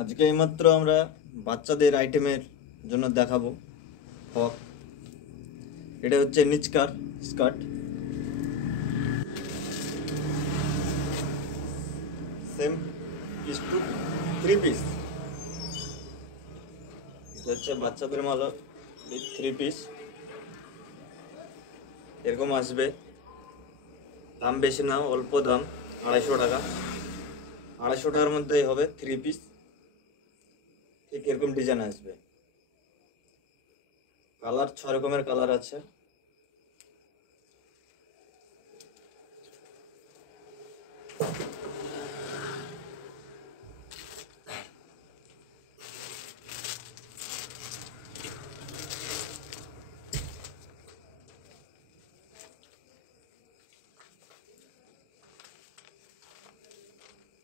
আজকে এইমাত্র আমরা বাচ্চাদের আইটেমের জন্য দেখাবো ফ্রক। এটা হচ্ছে নিচকার skirt, same piece to 3 piece. এটা হচ্ছে বাচ্চাদের মাল 3 পিস, এরকম আসবে। দাম বেশি না, অল্প দাম, 250 টাকা। 250 টাকার মধ্যেই হবে 3 পিস। ঠিক এরকম ডিজাইন আসবে। কালার 6 রকমের কালার আছে।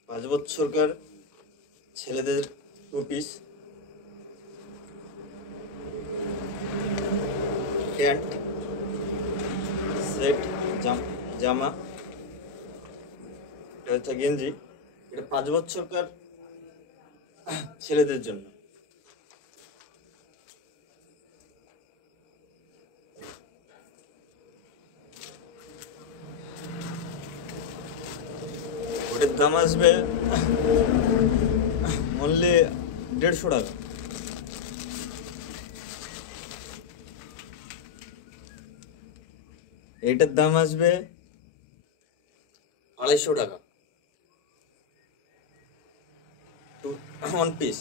পাঁচ বছরকার ছেলেদের 2 পিস, প্যান্ট সেট, জামা। এটা হচ্ছে গেঞ্জি। এটা 5 বছরকার ছেলেদের জন্য। ওটার দাম আসবে অনলি 150 টাকা। এইটার দাম আসবে 250 টাকা। 1 পিস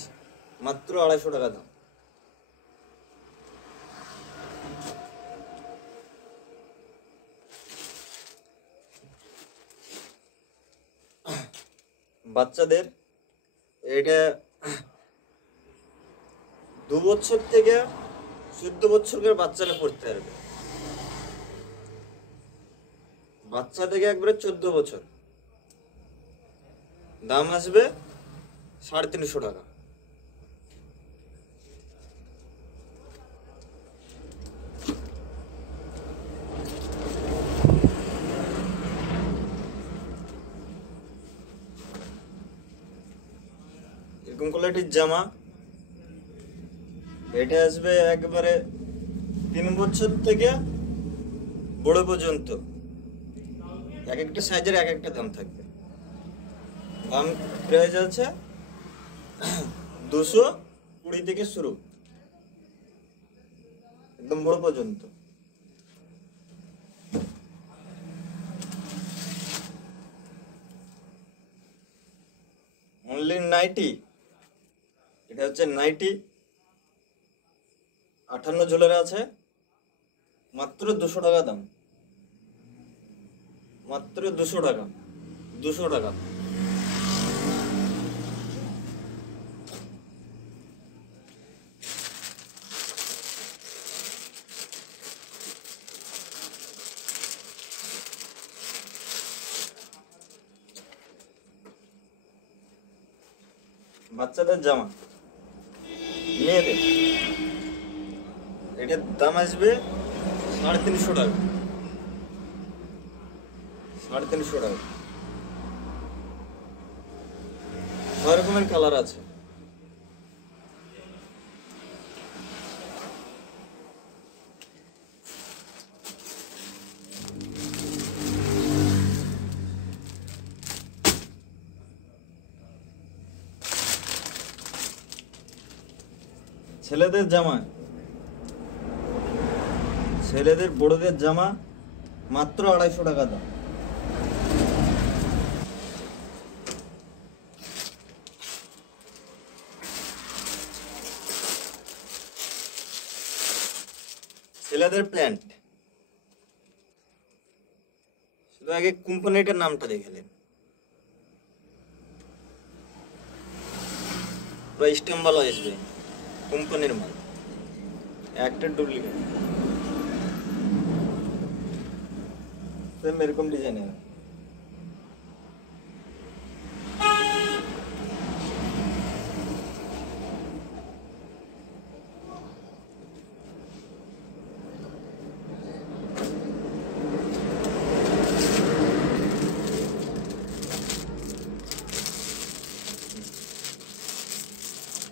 মাত্র 250 টাকা দাম। বাচ্চাদের এটা 2 বছর থেকে 14 বছরের বাচ্চারা পড়তে পারবে। বাচ্চা থেকে একবারে 14 বছর। দাম আসবে 350 টাকা। এরকম কোয়ালিটির জামা। এটা আসবে একবারে 3 বছর থেকে বড় পর্যন্ত। এক একটা সাইজের এক একটা দাম থাকবে। দাম প্রাইস আছে 220 থেকে শুরু, একদম বড় পর্যন্ত। Only ninety. এটা হচ্ছে নাইটি, 58 ঝোলের আছে, মাত্র 200 টাকা দাম। মাত্র 200 টাকা, 200 টাকা। বাচ্চাদের জামা, মেয়েদের, এটার দাম আসবে 350 টাকা। 350 টাকা। 6 রকমের কালার আছে। ছেলেদের জামা, ছেলেদের বড়দের জামা মাত্র 250 টাকা দাম। ছেলেদের প্যান্ট, শুধু আগে কোম্পানিটার নামটা দেখলেন, পুরো স্ট্যাম্প ভালো আসবে, কোম্পানির মাল, একটা ডুপ্লিকেট। সেম এরকম ডিজাইনের।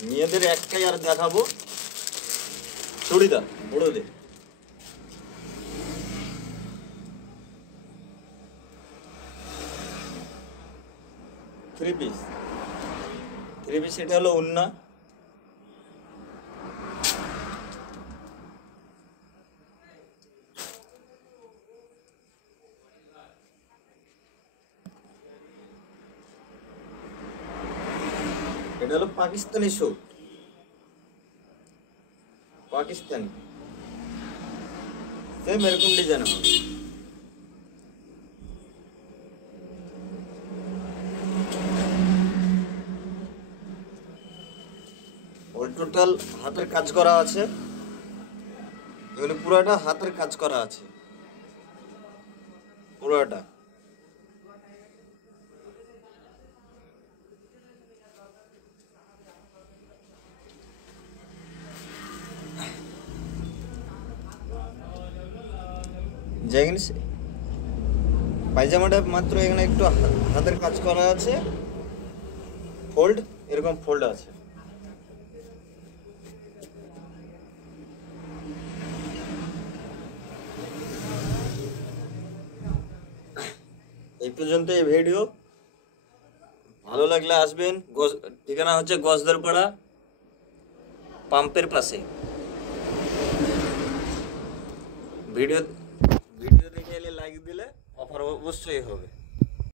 মেয়েদের একটাই আর দেখাবো, চুড়িদার বড়দের। থ্রি পিস এটা হলো ওন্না। এটা হলো পাকিস্তানি স্যুট, পাকিস্তানি সেম এরকম ডিজাইন হবে। অল টোটাল হাতের কাজ করা আছে, এগুলো পুরোটা হাতের কাজ করা আছে পুরোটা। জিন্স পায়জামাটা মাত্র এখানে একটু হাতের কাজ করা আছে, ফোল্ড এরকম ফোল্ড আছে। এই পর্যন্ত এই ভিডিও। ভালো লাগলে আসবেন। ঠিকানা হচ্ছে গজদরপাড়া পাম্পের পাশে। ভিডিও দেখে এলে লাইক দিলে অফার অবশ্যই হবে।